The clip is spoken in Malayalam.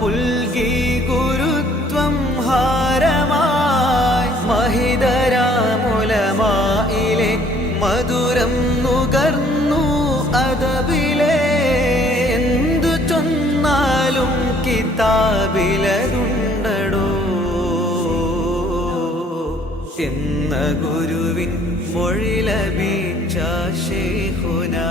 പുൽകി ഗുരുത്വം ഹാരമായി മഹിതരാമുലമായിലെ മധുരം നുകർന്നു അദബിലെ എന്തു ചൊന്നാലും കിതാബിലതുണ്ടടോ എന്ന ഗുരുവിൻ മൊഴി ലഭിച്ച ശൈഖുനാ.